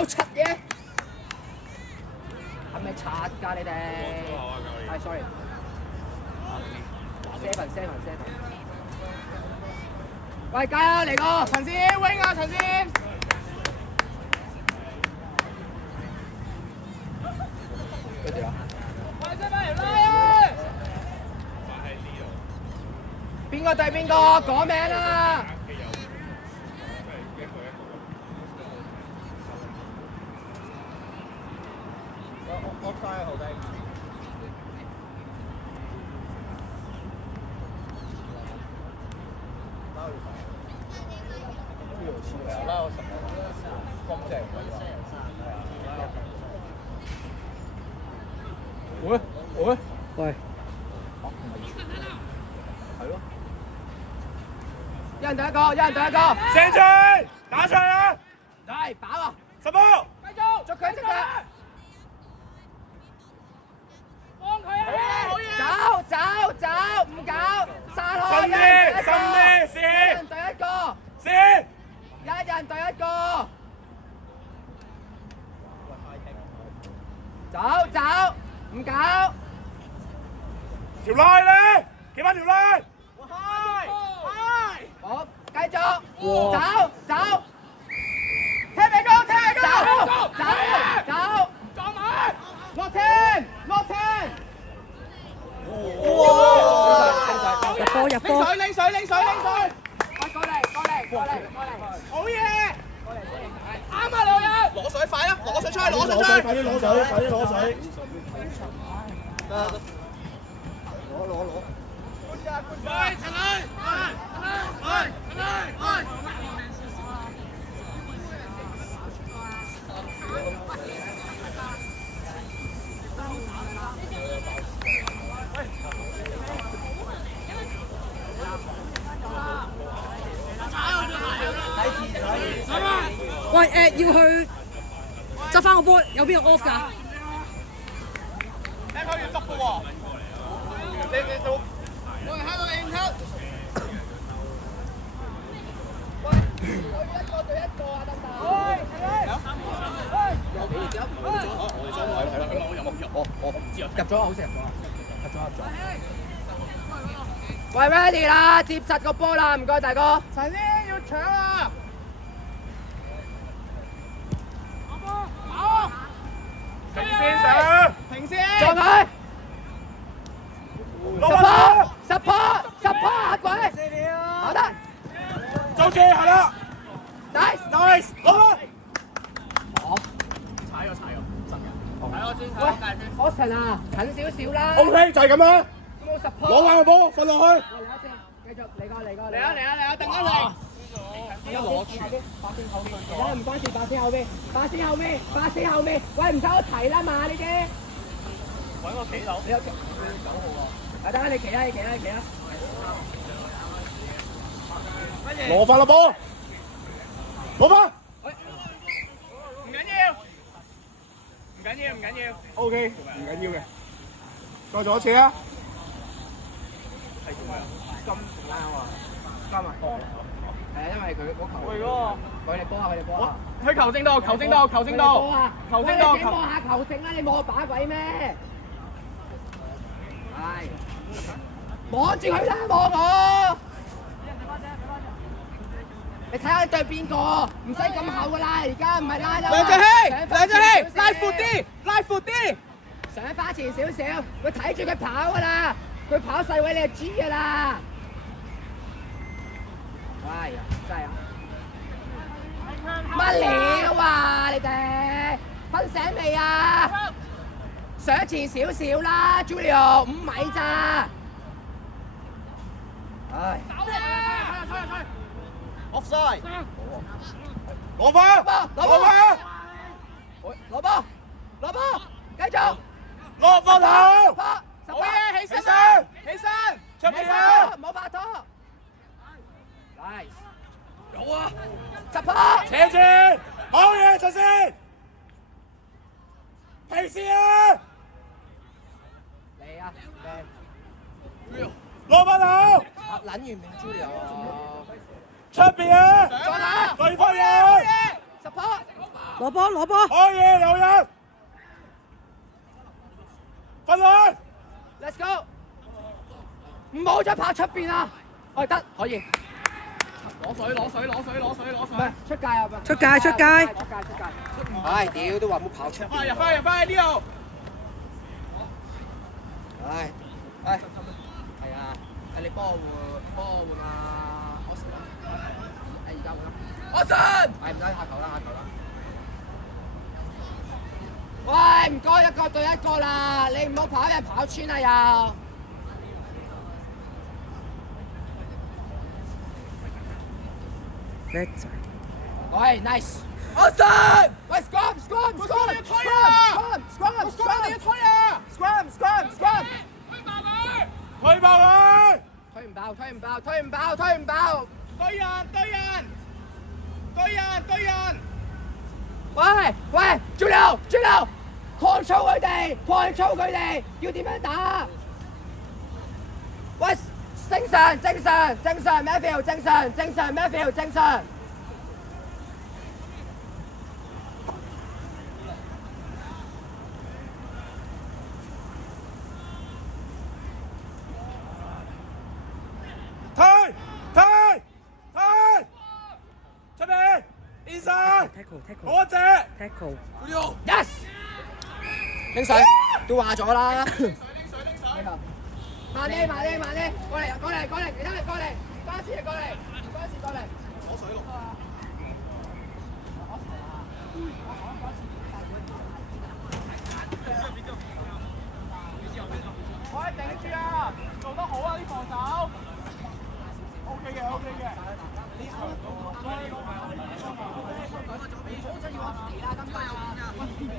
搞柒嘢，係咪柒㗎你哋？係 sorry。seven。喂，加油嚟個陳思 wing 啊，陳思。跟住啊！喂，真係拉啊！邊個對邊個講名啊？我晒後底。拉我乾淨。喂。係咯。一人對一個。射出，打出嚟啊！係飽啊！十波。繼續。捉佢。幫佢啊！走，唔搞，散開。深啲，一人對一個。射。一人對一個。走，唔搞。條拉咧，企翻條拉。好，繼續。走。聽未高。走。撞埋。落天。入波。拎水。喂，過嚟。好嘢。啱啊，兩人。攞水快啊！攞水出去。快啲攞水。攞。喂，陳女。喂要去執翻個波，有邊個 off 㗎？聽講要執嘅喎。你做。我係喺度練級。喂，一個對一個啊，得唔得？入咗好似入咗。喂 ，ready 啦，接實個波啦，唔該大哥。陳先要搶啊！停先。撞佢！十波下鬼！好得。就住係啦。Nice，攞啦。踩咗，真嘅。睇我先，喂，Austin啊，近少少啦。OK，就係咁啦。冇10波。攞翻個波，瞓落去。嚟一先，繼續嚟個。嚟啊！鄧家嚟。一攞傳。8線後面，唔關事，8線後面，喂，唔使我提啦嘛呢啲。揾個企樓。你有9號喎。等下你企啦。攞翻個波。攞翻。唔緊要。OK，唔緊要嘅。再做一次啊！係做咩啊？金啱啊！係啊，因為佢嗰球。喂嗰佢哋波下。去球證度。波下球證啦！你摸我把鬼咩？係。摸住佢啦！摸我。你睇下你對邊個？唔使咁厚噶啦，而家唔係拉啦。梁俊熙，拉闊啲。上花前少少，佢睇住佢跑噶啦，佢跑細位你就知噶啦。喂，真係啊！乜料啊你哋？瞓醒未啊？上前少少啦 ，Julio 5米咋？唉。Offside。攞翻。攞波，繼續。落波頭。好嘢，起身。出邊啊！冇拍拖。Nice。有啊。10波。扯住，好嘢，陳先。提示啊！嚟啊！攞波頭。撚完名 Julio 啊！出邊啊！再打。對方人。10波。攞波攞波，可以留人，分開。 Let's go！ 唔好再跑出邊啦！我得可以。攞水攞水攞水攞水攞唔係水。出界啊！出界出界。出界！唉，屌都話唔好跑出邊。快入快入快呢度！唉，係啊，你幫我換啊！我信啦，而家換啦，我信。係唔使下球啦，下球啦。喂，唔該一個對一個啦，你唔好跑人跑穿啊又。叻仔。喂 ，nice。我信。喂 ，scrum，你要推啊！ scrum。推爆佢！推唔爆。對人！喂，豬柳，擴操佢哋，要點樣打？喂，正常 ，Matthew， 正常 ，Matthew， 正常。推！出邊 ，inside， 好一隻。 tackle。 Yes， 拎水都話咗啦。慢啲，過嚟，其他人過嚟，唔關事過嚟。攞水落。我哋頂住啊！做得好啊！啲防守。OK 嘅。好想要我提啦，今日。